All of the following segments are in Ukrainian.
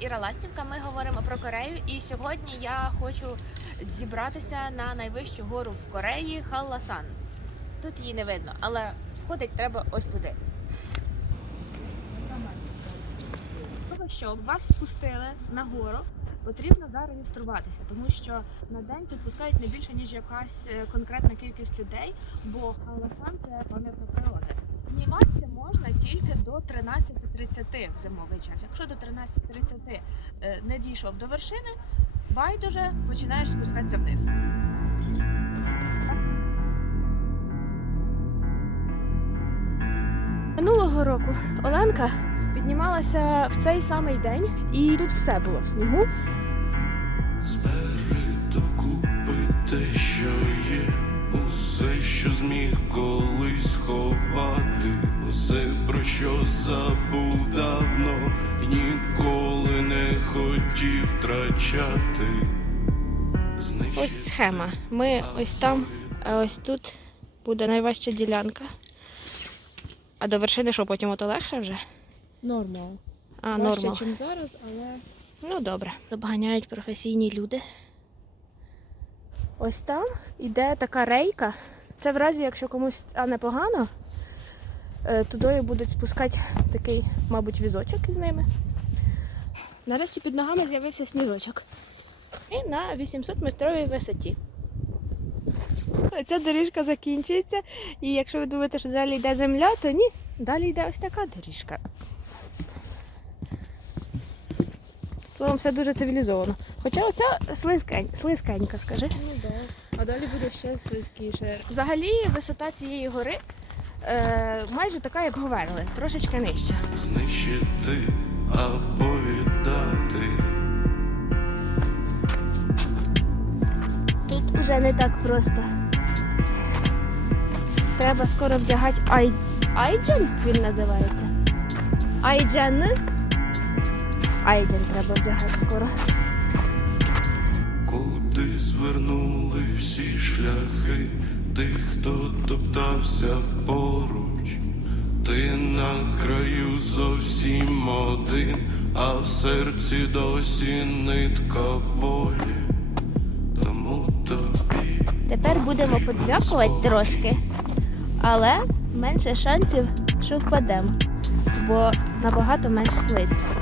Іра Ластівка. Ми говоримо про Корею. І сьогодні я хочу зібратися на найвищу гору в Кореї Халласан. Тут її не видно, але входить треба ось туди. Того, щоб вас впустили на гору, потрібно зареєструватися, тому що на день тут пускають не більше, ніж якась е, конкретна кількість людей, бо Халласан це пам'ятка природи. Підніматися можна тільки до 13.30 в зимовий час. Якщо до 13.30 е, не дійшов до вершини, байдуже починаєш спускатися вниз. Минулого року Оленка піднімалася в цей самий день, і тут все було в снігу. Збери докупи те, що є, усе, що зміг колись ховати, усе, про що забув давно, і ніколи не хотів втрачати. Ось схема. Ми ось там, а ось тут буде найважча ділянка. А до вершини що потім ото легше вже? Нормал. А, Важче, нормал. ніж зараз, але Ну добре. Обганяють професійні люди. Ось там іде така рейка. Це в разі, якщо комусь стане погано, е, туди будуть спускати такий, мабуть, візочок із ними. Нарешті під ногами з'явився сніжочок. І на 800 метровій висоті. Ця доріжка закінчується, і якщо ви думаєте, що далі йде земля, то ні, далі йде ось така доріжка. Словом, все дуже цивілізовано. Хоча оця слизькень, слизькенька, скажи. ну да. А далі буде ще слизькіше. Взагалі висота цієї гори е, майже така, як Говерли, трошечки нижча. знищити або віддати. Тут уже не так просто. Треба скоро вдягати ай... айджен, він називається. Айджен. Айджен треба вдягати скоро. Куди звернули всі шляхи тих, хто топтався поруч, ти на краю зовсім один, а в серці досі нитка болі. Тому тобі Тепер будемо подзвякувати трошки, але менше шансів, що впадемо, бо набагато менш слизько.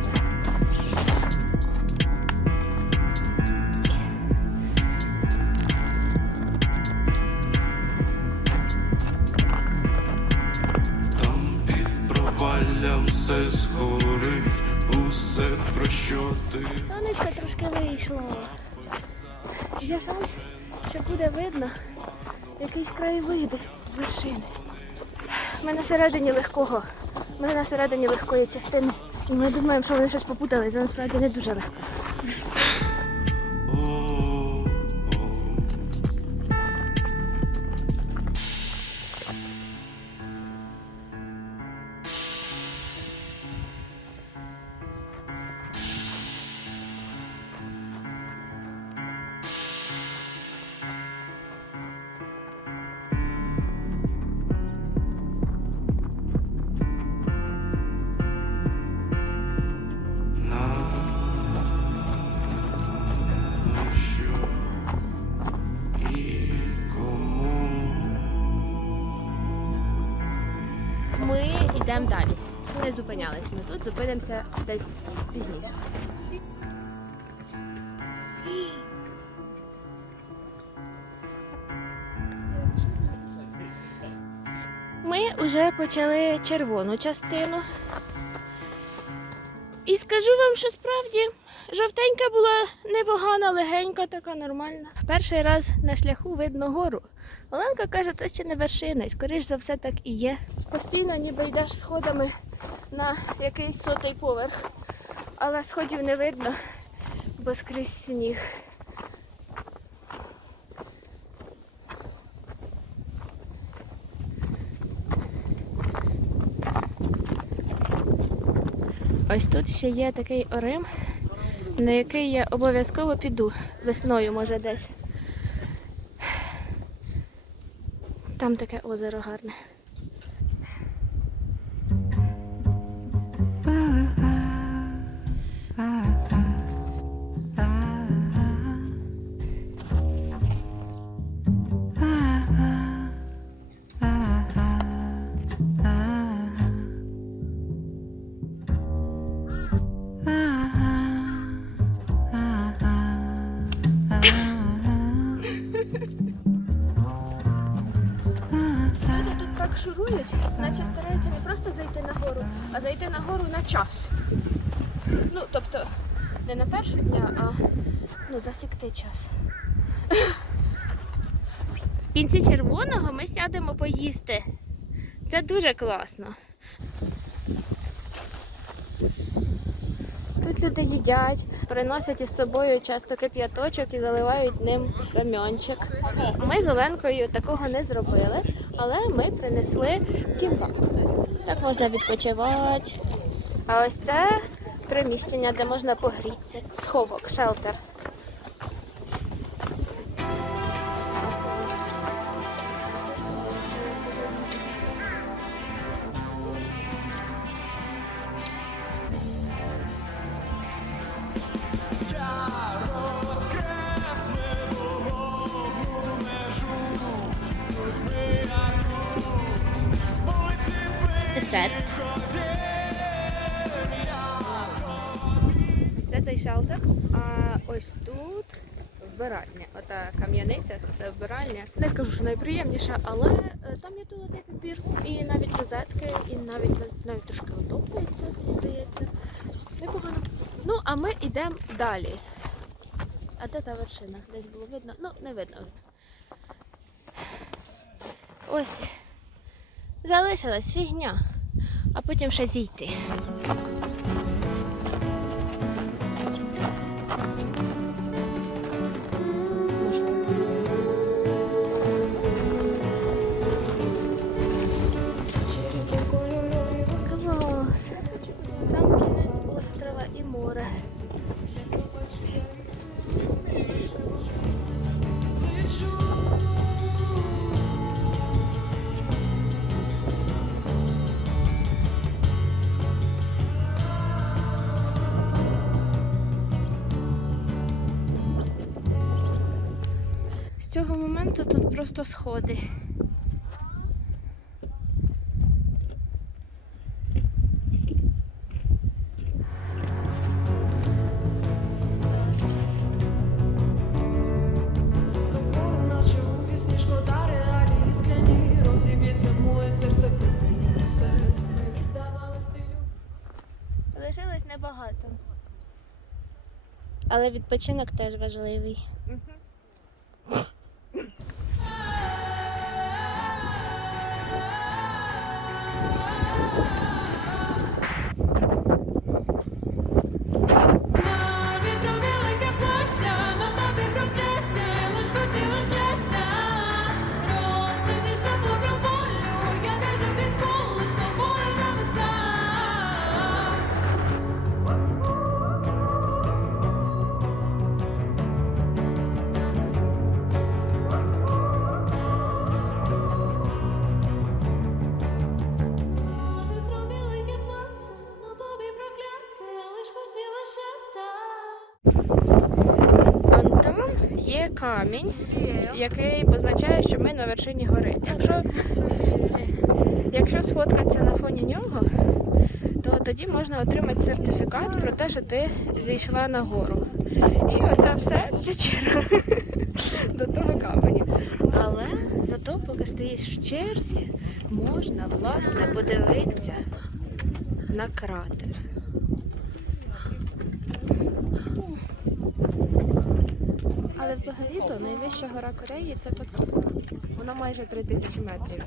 Є шанс, що буде видно якийсь краєвид з вершини. Ми на середині легкого. Ми на середині легкої частини. Ми думаємо, що вони щось попутали, це насправді не дуже легко. Йдемо далі. Не зупинялись ми тут, зупинимося десь пізніше. Ми вже почали червону частину. І скажу вам, що справді жовтенька була непогана, легенька, така нормальна. Перший раз на шляху видно гору. Оленка каже, це ще не вершина, і скоріш за все так і є. Постійно ніби йдеш сходами на якийсь сотий поверх, але сходів не видно, бо скрізь сніг. Ось тут ще є такий орим, на який я обов'язково піду весною, може десь. Там таке озеро гарне. Час. Ну, тобто, не на першу дня, а ну, засікти час. В кінці червоного ми сядемо поїсти. Це дуже класно. Тут люди їдять, приносять із собою часто кип'яточок і заливають ним рамьончик. Ми з Оленкою такого не зробили, але ми принесли кімбак. Так можна відпочивати. А ось це приміщення, де можна погрітися. Сховок, шелтер. Десерт. Це. А ось тут вбиральня. Ота кам'яниця, це вбиральня. Не скажу, що найприємніша, але е, там є туалетний папір, і навіть розетки, і навіть навіть, навіть трошки отоплюється, мені здається. Непогано. Ну, а ми йдемо далі. А де та вершина? Десь було видно? Ну, не видно. Ось. Залишилась фігня, а потім ще зійти. Цього моменту тут просто сходи. З тобою, наче у вісні, шкода реалії іскряні, розіб'ється моє серце, моє серце. Мені здавалось, ти любиш. Лишилось небагато. Але відпочинок теж важливий. На який позначає, що ми на вершині гори. Якщо, якщо сфоткатися на фоні нього, то тоді можна отримати сертифікат про те, що ти зійшла на гору. І оце все черга до того каменю. Але зато, поки стоїш в черзі, можна власне подивитися на кратер. Але взагалі-то найвища гора Кореї це Пакасан. Вона майже 3000 метрів.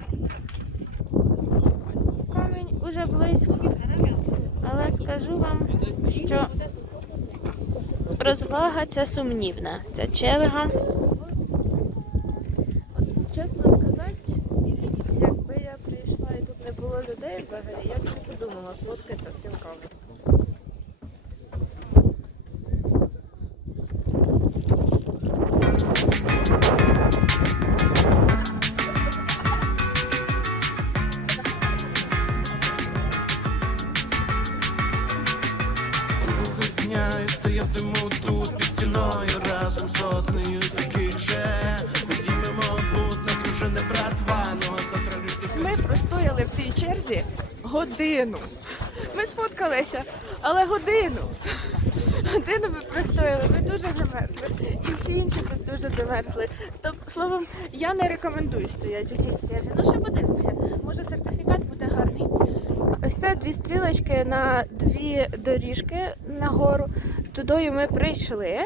Камінь уже близько. Але скажу вам, що розвага ця сумнівна. Ця черга. От, чесно сказати, якби я прийшла і тут не було людей взагалі, я б не подумала сфоткатися з цим каменем. Ми простояли в цій черзі годину. Ми сфоткалися, але годину. Годину ми простояли, ми дуже замерзли. І всі інші тут дуже замерзли. Стоп, словом, я не рекомендую стояти у цій черзі. Ну ще подивимося. Може сертифікат буде гарний. Ось це дві стрілочки на дві доріжки нагору. Тудою ми прийшли.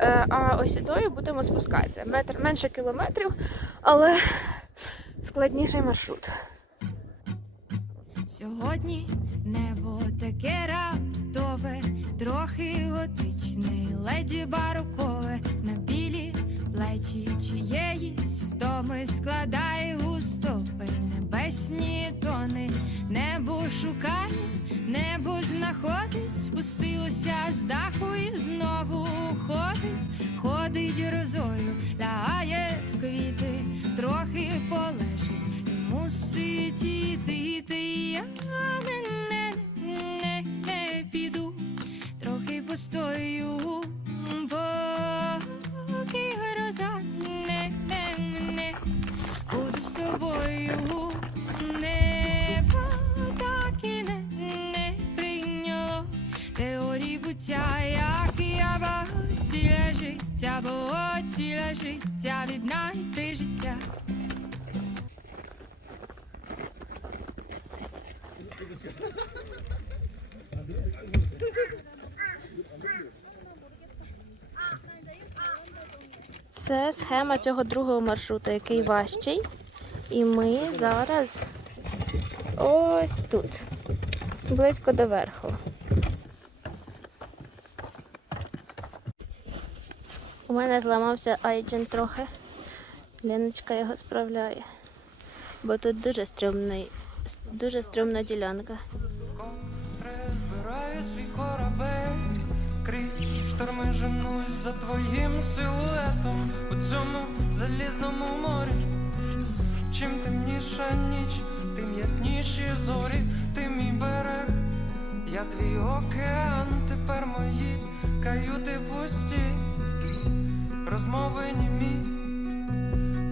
Е, А ось сюдою будемо спускатися. Метр менше кілометрів, але складніший маршрут. Сьогодні небо таке раптове, трохи готичне, леді барокове, на білі плечі чиєїсь втоми складає у стопи небесні тони, небо шукає, небо знаходить, спустилося з даху і знову ходить, ходить розою, лягає в квіти, трохи полежить мусить іти. Я не, не, не, не піду, трохи постою, Це схема цього другого маршруту, який важчий. І ми зараз ось тут, близько до верху. У мене зламався айджен трохи. Леночка його справляє. Бо тут дуже стрьомний, дуже стрьомна ділянка. Збираю свій корабель крізь шторми за твоїм силуетом у цьому залізному морі. Чим темніша ніч, тим ясніші зорі, ти мій берег, я твій океан, тепер мої каюти пусті, розмови німі,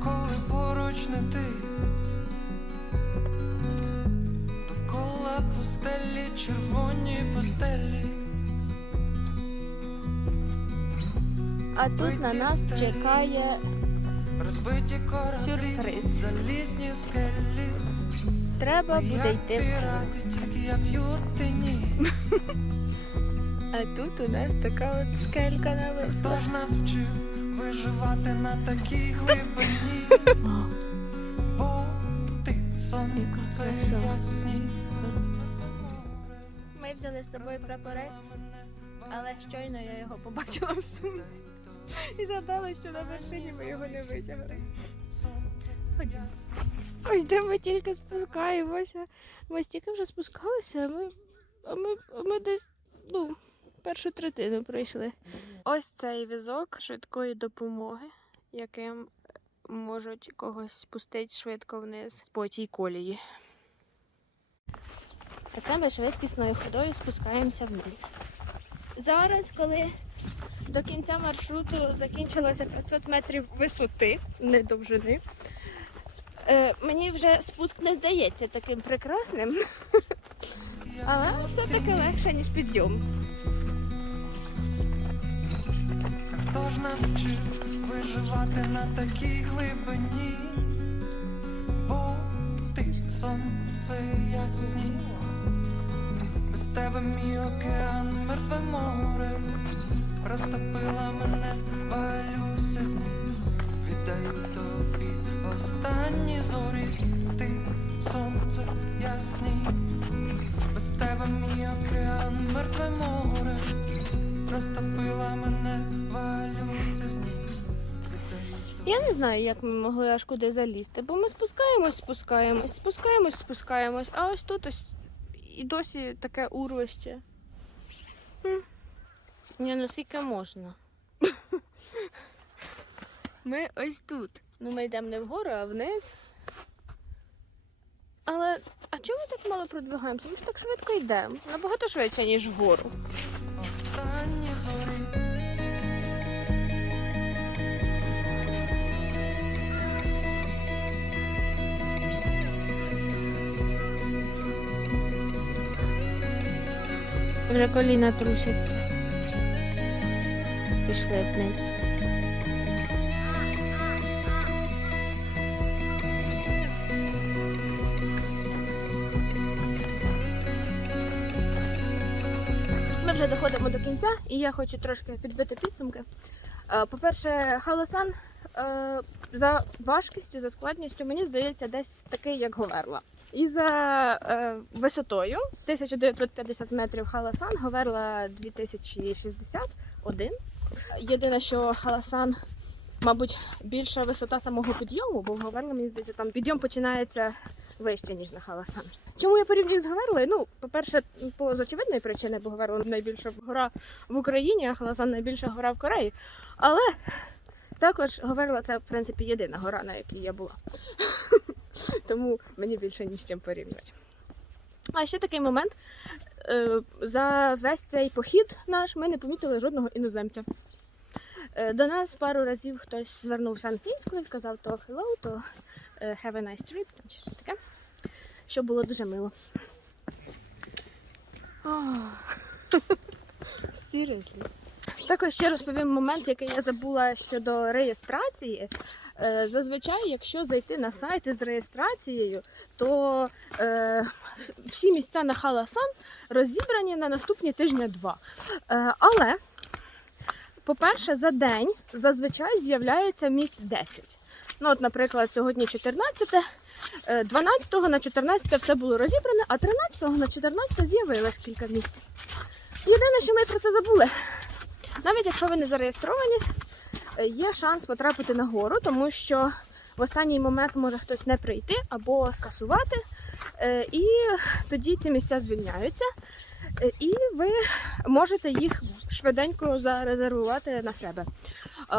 коли поруч не ти. Довкола пустелі, червоні пустелі. А тут на нас чекає Розбиті кораблі, залізні скелі. треба буде йти. А тут у нас така от скелька на нависла. Хто ж нас вчив виживати на такій глибині? Бо ти сон, це краса. ясні. Ми взяли з собою прапорець, але щойно я його побачила в сумці. І згадала, що на вершині ми його не витягли. Ходімо. Ось де ми тільки спускаємося. Ми стільки вже спускалися, а ми, а ми, а ми десь ну, першу третину пройшли. Ось цей візок швидкої допомоги, яким можуть когось спустити швидко вниз по тій колії. А це ми швидкісною ходою спускаємося вниз. Зараз, коли до кінця маршруту закінчилося 500 метрів висоти, не довжини, е, мені вже спуск не здається таким прекрасним, але все-таки легше, ніж підйом. Хто ж нас вчив виживати на такій глибині? Бо ти сон, це ясні. Без тебе мій океан, мертве море, розтопила мене, валюся з ним. Віддаю тобі останні зорі, ти сонце ясні. Без тебе мій океан, мертве море, розтопила мене, валюся з ним. Я не знаю, як ми могли аж куди залізти, бо ми спускаємось, спускаємось, спускаємось, спускаємось, а ось тут ось і досі таке урвище. Ні, ну скільки можна. Ми ось тут. Ну, ми йдемо не вгору, а вниз. Але а чому ми так мало продвигаємося? Ми ж так швидко йдемо. Набагато швидше, ніж вгору. Останні зорі. Вже коліна трусяться. Пішли вниз. Ми вже доходимо до кінця, і я хочу трошки підбити підсумки. Е, По-перше, Халасан е, за важкістю, за складністю, мені здається, десь такий, як Говерла. І за е, висотою 1950 метрів Халасан, Говерла 2061. Єдине, що Халасан, мабуть, більша висота самого підйому, бо в Говерлі, мені здається, там підйом починається вище, ніж на Халасан. Чому я порівнюю з Говерлою? Ну, по-перше, по з очевидної причини, бо Говерла найбільша гора в Україні, а Халасан найбільша гора в Кореї. Але також Говерла це, в принципі, єдина гора, на якій я була. Тому мені більше ні з чим порівнювати. А ще такий момент. Е, За весь цей похід наш ми не помітили жодного іноземця. Е, До нас пару разів хтось звернувся англійською, сказав то hello, то е, have a nice trip, чи щось таке, що було дуже мило. Seriously. Також ще розповім момент, який я забула щодо реєстрації. Е, Зазвичай, якщо зайти на сайт із реєстрацією, то е, всі місця на Халасан розібрані на наступні тижня два. Е, але, по-перше, за день зазвичай з'являється місць 10. Ну, от, наприклад, сьогодні 14, е, 12 на 14 все було розібране, а 13 на 14 з'явилось кілька місць. Єдине, що ми про це забули. Навіть якщо ви не зареєстровані, е, є шанс потрапити на гору, тому що в останній момент може хтось не прийти або скасувати, е, і тоді ці місця звільняються. Е, І ви можете їх швиденько зарезервувати на себе.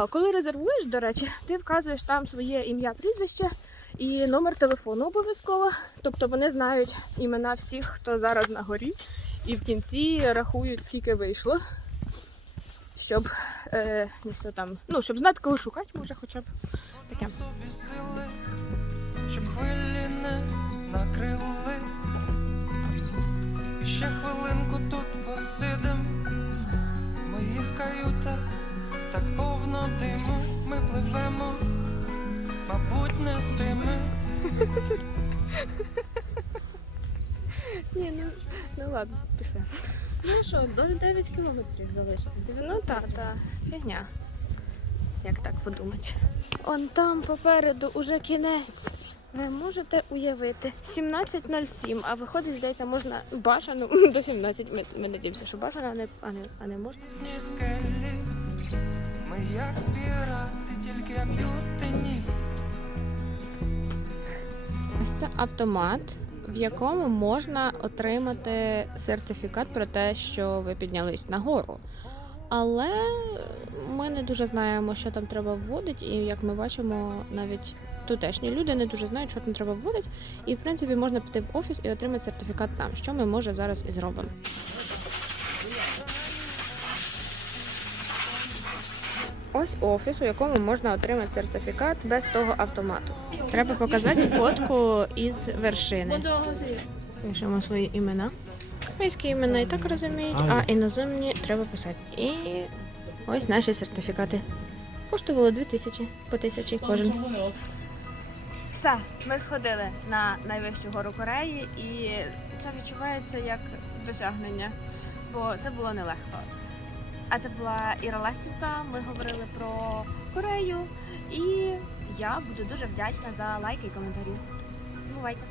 Коли резервуєш, до речі, ти вказуєш там своє ім'я, прізвище і номер телефону обов'язково. Тобто вони знають імена всіх, хто зараз на горі, і в кінці рахують, скільки вийшло щоб е, ніхто там, ну, щоб знати, кого шукати, може, хоча б таке. щоб хвилі не накрили. І ще хвилинку тут посидим, моїх каютах так повно диму, ми пливемо, мабуть, не з тими. Ні, ну, ну ладно, пішли. Ну що, до 9 кілометрів залишилось. 900 Ну так, та фігня. Як так подумати? Он там попереду уже кінець. Ви можете уявити 17.07, а виходить, здається, можна бажано до 17. Ми, ми надіємося, що бажано, а не, а не, а не можна. Ми як пірати, тільки б'ють. Ось це автомат, в якому можна отримати сертифікат про те, що ви піднялись нагору. Але ми не дуже знаємо, що там треба вводити, і як ми бачимо, навіть тутешні люди не дуже знають, що там треба вводити. І в принципі можна піти в офіс і отримати сертифікат там, що ми може зараз і зробимо. Ось офіс, у якому можна отримати сертифікат без того автомату. Треба показати фотку із вершини. Пишемо свої імена. Міські імена і так розуміють, а іноземні треба писати. І ось наші сертифікати. Коштувало 2000 по тисячі кожен. Все, ми сходили на найвищу гору Кореї, і це відчувається як досягнення, бо це було нелегко. А це була Іра Ластівка. Ми говорили про Корею, і я буду дуже вдячна за лайки і коментарі. Бувайте!